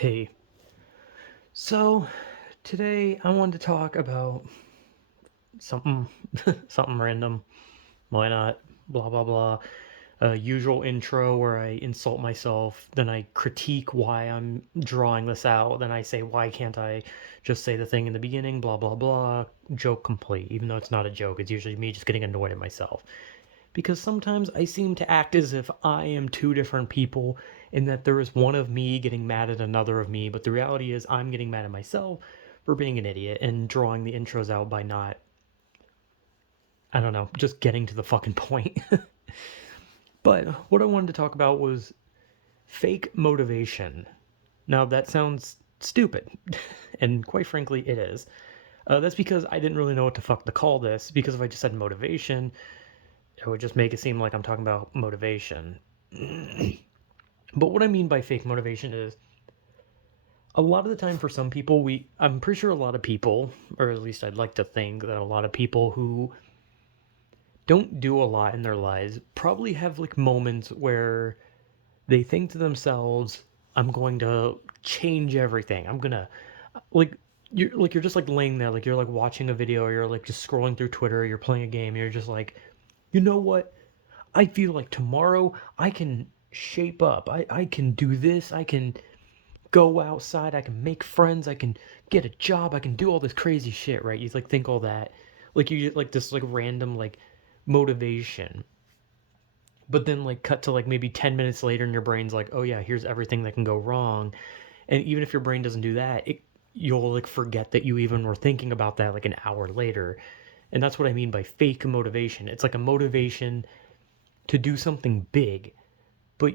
Hey, so today I wanted to talk about something, something random. Why not? Blah blah blah. Usual intro where I insult myself, then I critique why I'm drawing this out, then I say why can't I just say the thing in the beginning? Blah blah blah. Joke complete. Even though it's not a joke, it's usually me just getting annoyed at myself. Because sometimes I seem to act as if I am two different people and that there is one of me getting mad at another of me, but the reality is I'm getting mad at myself for being an idiot and drawing the intros out by not, I don't know, just getting to the fucking point. But what I wanted to talk about was fake motivation. Now, that sounds stupid, and quite frankly, it is. That's because I didn't really know what the fuck to call this, because if I just said motivation, it would just make it seem like I'm talking about motivation. But what I mean by fake motivation is a lot of the time for some people I'm pretty sure a lot of people, or at least I'd like to think that a lot of people who don't do a lot in their lives probably have like moments where they think to themselves, I'm going to change everything. I'm going to like you're just like laying there, like you're like watching a video, or you're like just scrolling through Twitter, or you're playing a game, and you're just like, you know what? I feel like tomorrow I can shape up. I can do this. I can go outside. I can make friends. I can get a job. I can do all this crazy shit, right? You like think all that. Like you get like this like random like motivation. But then like cut to like maybe 10 minutes later and your brain's like, "Oh yeah, here's everything that can go wrong." And even if your brain doesn't do that, you'll like forget that you even were thinking about that like an hour later. And that's what I mean by fake motivation. It's like a motivation to do something big, but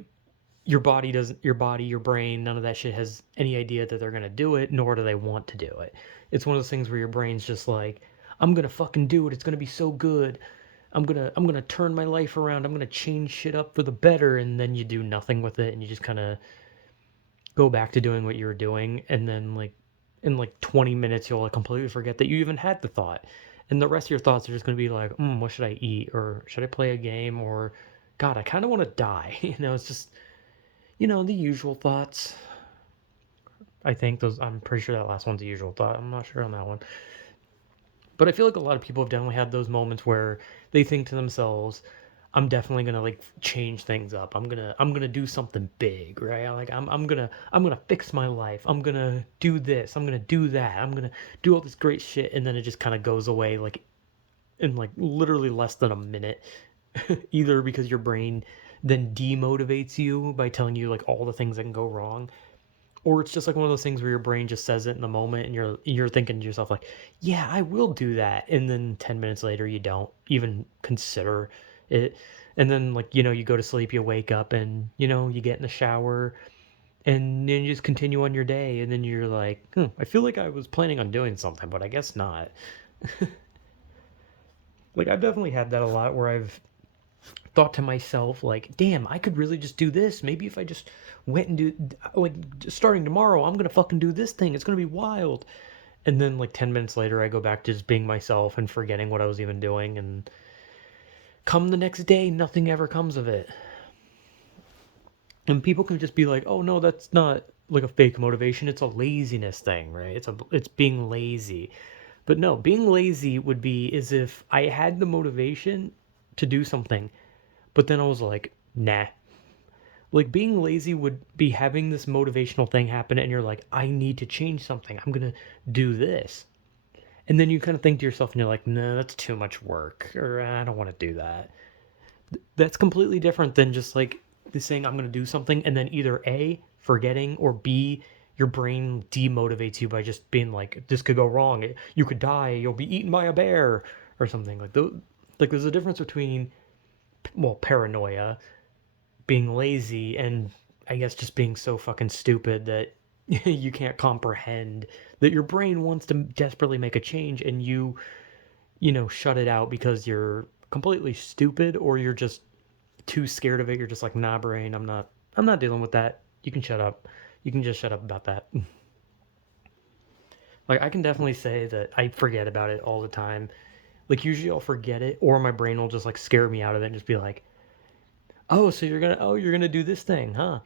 your brain, none of that shit has any idea that they're gonna do it, nor do they want to do it. It's one of those things where your brain's just like, I'm gonna fucking do it. It's gonna be so good. I'm gonna turn my life around. I'm gonna change shit up for the better, and then you do nothing with it, and you just kind of go back to doing what you were doing, and then like in like 20 minutes you'll like completely forget that you even had the thought, and the rest of your thoughts are just gonna be like, what should I eat, or should I play a game, or God, I kind of want to die. It's just the usual thoughts. I think those. I'm pretty sure that last one's the usual thought. I'm not sure on that one, but I feel like a lot of people have definitely had those moments where they think to themselves, "I'm definitely gonna like change things up. I'm gonna do something big, right? Like I'm gonna fix my life. I'm gonna do this. I'm gonna do that. I'm gonna do all this great shit," and then it just kind of goes away like in like literally less than a minute. Either because your brain then demotivates you by telling you like all the things that can go wrong, or it's just like one of those things where your brain just says it in the moment and you're thinking to yourself like, yeah, I will do that, and then 10 minutes later you don't even consider it. And then like you go to sleep, you wake up, and you get in the shower, and then you just continue on your day, and then you're like, I feel like I was planning on doing something, but I guess not. Like I've definitely had that a lot where I've thought to myself like, damn, I could really just do this. Maybe if I just went and do, like, starting tomorrow, I'm gonna fucking do this thing. It's gonna be wild. And then like 10 minutes later I go back to just being myself and forgetting what I was even doing, and come the next day nothing ever comes of it. And people can just be like, oh no, that's not like a fake motivation, it's a laziness thing, right? It's being lazy. But no, being lazy would be as if I had the motivation to do something, but then I was like, nah. Like being lazy would be having this motivational thing happen, and you're like, I need to change something. I'm going to do this. And then you kind of think to yourself and you're like, no, that's too much work, or I don't want to do that. That's completely different than just like saying I'm going to do something, and then either A, forgetting, or B, your brain demotivates you by just being like, this could go wrong. You could die. You'll be eaten by a bear or something. Like there's a difference between, well, paranoia, being lazy, and I guess just being so fucking stupid that you can't comprehend that your brain wants to desperately make a change, and shut it out because you're completely stupid, or you're just too scared of it. You're just like, nah, brain, I'm not dealing with that. You can shut up. You can just shut up about that. Like I can definitely say that I forget about it all the time. Like usually I'll forget it, or my brain will just like scare me out of it and just be like, oh, so you're gonna do this thing, huh?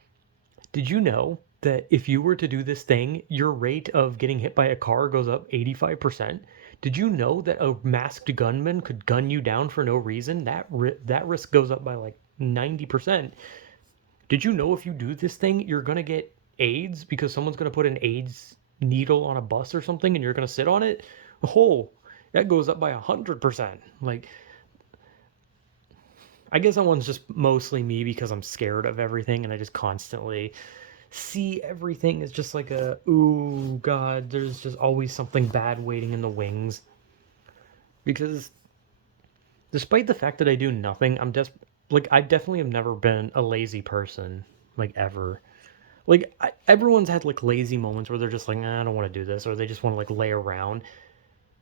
Did you know that if you were to do this thing, your rate of getting hit by a car goes up 85%. Did you know that a masked gunman could gun you down for no reason? That risk goes up by like 90%. Did you know if you do this thing, you're gonna get AIDS because someone's gonna put an AIDS needle on a bus or something and you're gonna sit on it? Oh, that goes up by 100%. Like, I guess that one's just mostly me because I'm scared of everything and I just constantly see everything as just like a, ooh, God, there's just always something bad waiting in the wings. Because despite the fact that I do nothing, I'm just like, I definitely have never been a lazy person, like, ever. Like, everyone's had like lazy moments where they're just like, I don't want to do this, or they just want to like lay around.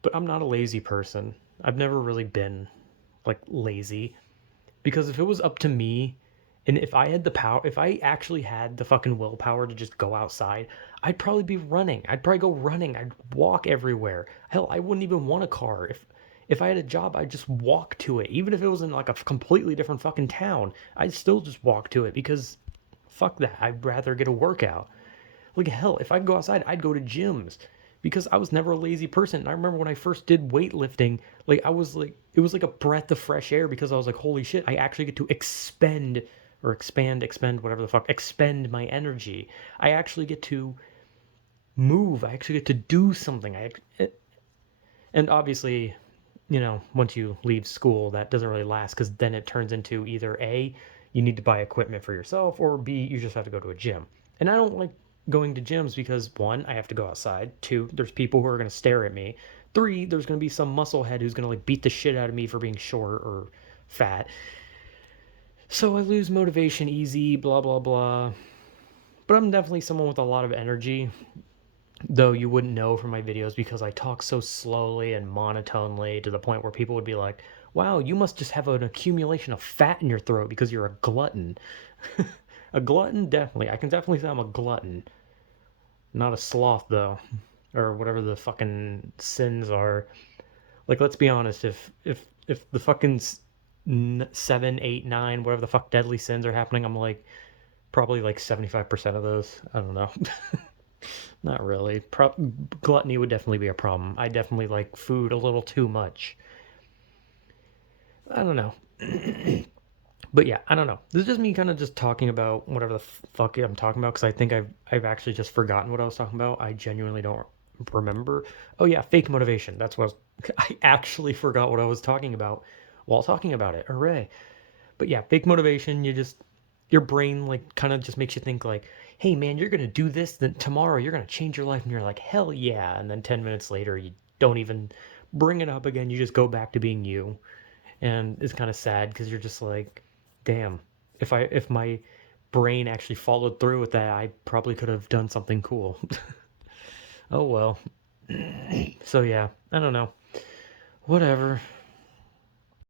But I'm not a lazy person. I've never really been like lazy. Because if it was up to me, and if I had the power, if I actually had the fucking willpower to just go outside, I'd probably be running. I'd probably go running. I'd walk everywhere. Hell, I wouldn't even want a car. If I had a job, I'd just walk to it. Even if it was in like a completely different fucking town, I'd still just walk to it because fuck that. I'd rather get a workout. Like hell, if I could go outside, I'd go to gyms because I was never a lazy person. And I remember when I first did weightlifting, like I was like it was like a breath of fresh air because I was like, holy shit, I actually get to expend, whatever the fuck, expend my energy. I actually get to move. I actually get to do something. And obviously, once you leave school, that doesn't really last because then it turns into either A, you need to buy equipment for yourself, or B, you just have to go to a gym. And I don't like going to gyms because one, I have to go outside. Two, there's people who are going to stare at me. Three, there's going to be some musclehead who's going to like beat the shit out of me for being short or fat. So I lose motivation easy, blah, blah, blah. But I'm definitely someone with a lot of energy, though you wouldn't know from my videos because I talk so slowly and monotonely to the point where people would be like, wow, you must just have an accumulation of fat in your throat because you're a glutton. A glutton, definitely. I can definitely say I'm a glutton. Not a sloth, though. Or whatever the fucking sins are. Like, let's be honest, if the fucking 7, 8, 9, whatever the fuck deadly sins are happening, I'm like, probably like 75% of those. I don't know. Not really. Gluttony would definitely be a problem. I definitely like food a little too much. I don't know. But yeah, I don't know. This is just me kind of just talking about whatever the fuck I'm talking about because I think I've actually just forgotten what I was talking about. I genuinely don't remember. Oh yeah, fake motivation. That's what I actually forgot what I was talking about while talking about it. Hooray. But yeah, fake motivation, your brain like kind of just makes you think like, hey man, you're gonna do this, then tomorrow you're gonna change your life, and you're like, hell yeah, and then 10 minutes later you don't even bring it up again, you just go back to being you. And it's kind of sad because you're just like, damn, if my brain actually followed through with that, I probably could have done something cool. Oh well. So yeah, I don't know. Whatever.